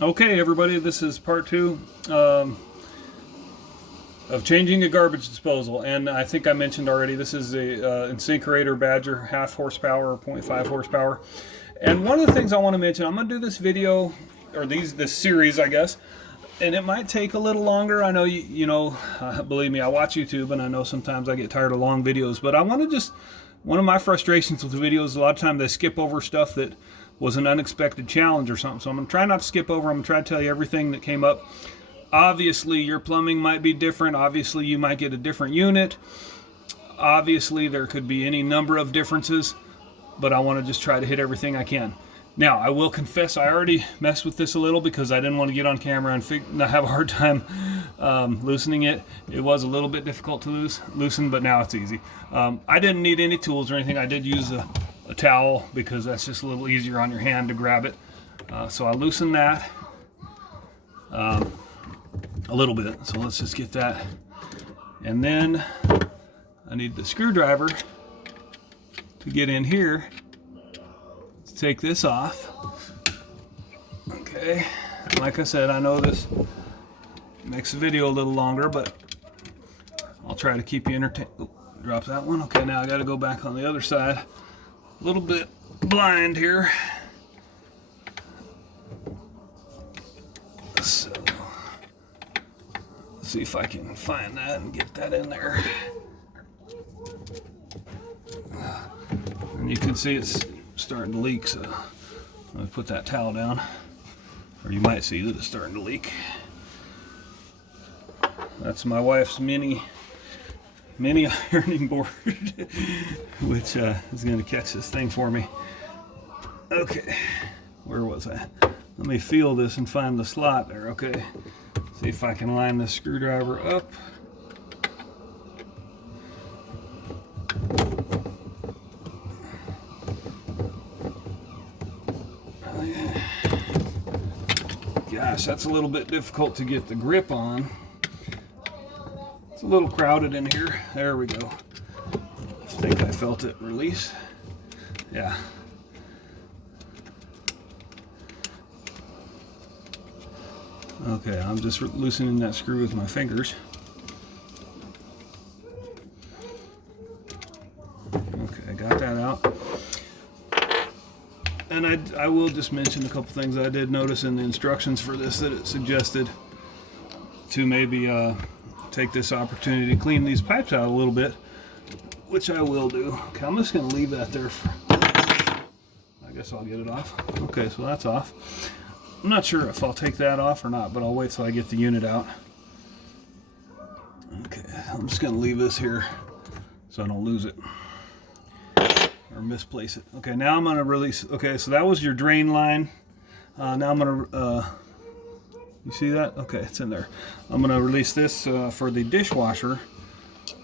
Okay, everybody, this is part two of changing a garbage disposal. And I think I mentioned already, this is a InSinkErator Badger, half horsepower or 0.5 horsepower. And one of the things I want to mention, I'm going to do this video, or this series, I guess, and it might take a little longer. I know, believe me, I watch YouTube, and I know sometimes I get tired of long videos, but I want to one of my frustrations with the videos, a lot of times they skip over stuff that was an unexpected challenge or something. So I'm going to try not to skip over. I'm going to try to tell you everything that came up. Obviously, your plumbing might be different. Obviously, you might get a different unit. Obviously, there could be any number of differences, but I want to just try to hit everything I can. Now, I will confess I already messed with this a little because I didn't want to get on camera and have a hard time loosening it. It was a little bit difficult to loosen, but now it's easy. I didn't need any tools or anything. I did use a towel because that's just a little easier on your hand to grab it. So I loosened that a little bit. So let's just get that. And then I need the screwdriver to get in here. Let's take this off. Okay. Like I said, I know this makes the video a little longer, but I'll try to keep you entertained. Drop that one. Okay, now I got to go back on the other side. A little bit blind here. So, let's see if I can find that and get that in there. And you can see it's starting to leak, so I'm going to put that towel down. Or you might see that it's starting to leak. That's my wife's mini ironing board, which is going to catch this thing for me. Okay, where was I? Let me feel this and find the slot there. Okay, see if I can line this screwdriver up. Gosh, that's a little bit difficult to get the grip on. It's a little crowded in here. There we go. I think I felt it release. Yeah. Okay, I'm just loosening that screw with my fingers. Okay, I got that out. And I will just mention a couple things I did notice in the instructions for this that it suggested to maybe take this opportunity to clean these pipes out a little bit, which I will do. Okay, I'm just going to leave that there I guess I'll get it off. Okay, so that's off. I'm not sure if I'll take that off or not, but I'll wait till I get the unit out. Okay, I'm just going to leave this here so I don't lose it or misplace it. Okay, now I'm going to release. Okay, so that was your drain line. Now I'm going to you see that? Okay, it's in there. I'm going to release this for the dishwasher,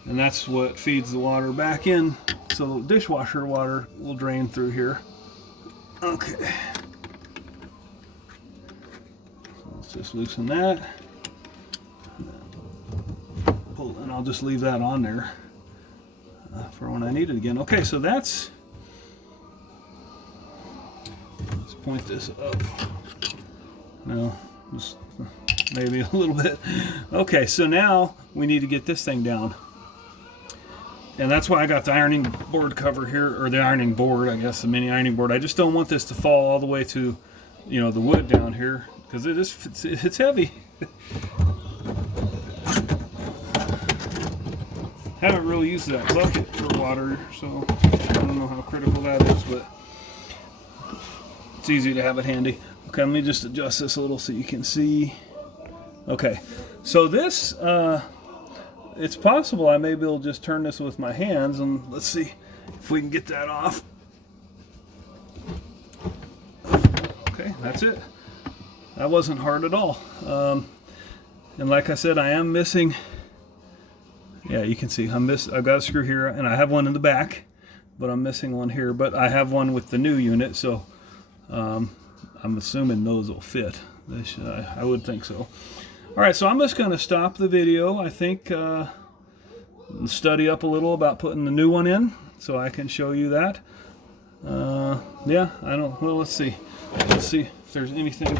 and that's what feeds the water back in. So dishwasher water will drain through here. Okay. So let's just loosen that. Pull, and I'll just leave that on there for when I need it again. Okay, so that's. Let's point this up. No, just maybe a little bit. Okay, so now we need to get this thing down. And that's why I got the ironing board cover here, or the ironing board, I guess, the mini ironing board. I just don't want this to fall all the way to, the wood down here, because it's heavy. Haven't really used that bucket for water, so I don't know how critical that is, but it's easy to have it handy. Okay, let me just adjust this a little so you can see. Okay, so this, it's possible I may be able to just turn this with my hands, and let's see if we can get that off. Okay, that's it. That wasn't hard at all. And like I said, I am missing, yeah, you can see I've got a screw here, and I have one in the back, but I'm missing one here. But I have one with the new unit, so I'm assuming those will fit. I would think so. All right, so I'm just going to stop the video. I think study up a little about putting the new one in, so I can show you that. Yeah, I don't. Well, let's see. Let's see if there's anything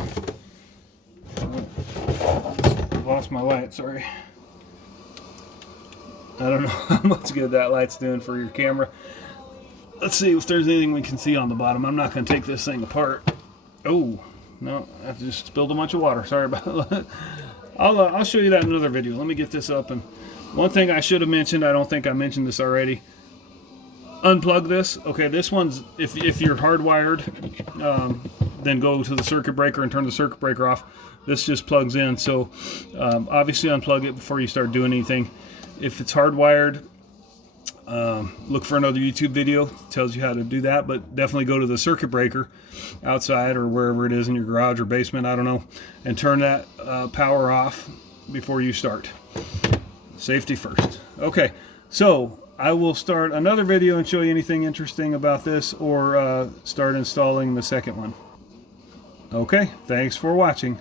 lost my light, sorry. I don't know how much good that light's doing for your camera. Let's see if there's anything we can see on the bottom. I'm not going to take this thing apart. Oh, no, I just spilled a bunch of water. Sorry about that. I'll show you that in another video. Let me get this up. And one thing I should have mentioned, I don't think I mentioned this already. Unplug this. Okay, this one's, if you're hardwired, then go to the circuit breaker and turn the circuit breaker off. This just plugs in. So obviously unplug it before you start doing anything. If it's hardwired, look for another YouTube video that tells you how to do that, but definitely go to the circuit breaker outside or wherever it is in your garage or basement, I don't know, and turn that power off before you start. Safety first. Okay, so I will start another video and show you anything interesting about this, or start installing the second one. Okay, thanks for watching.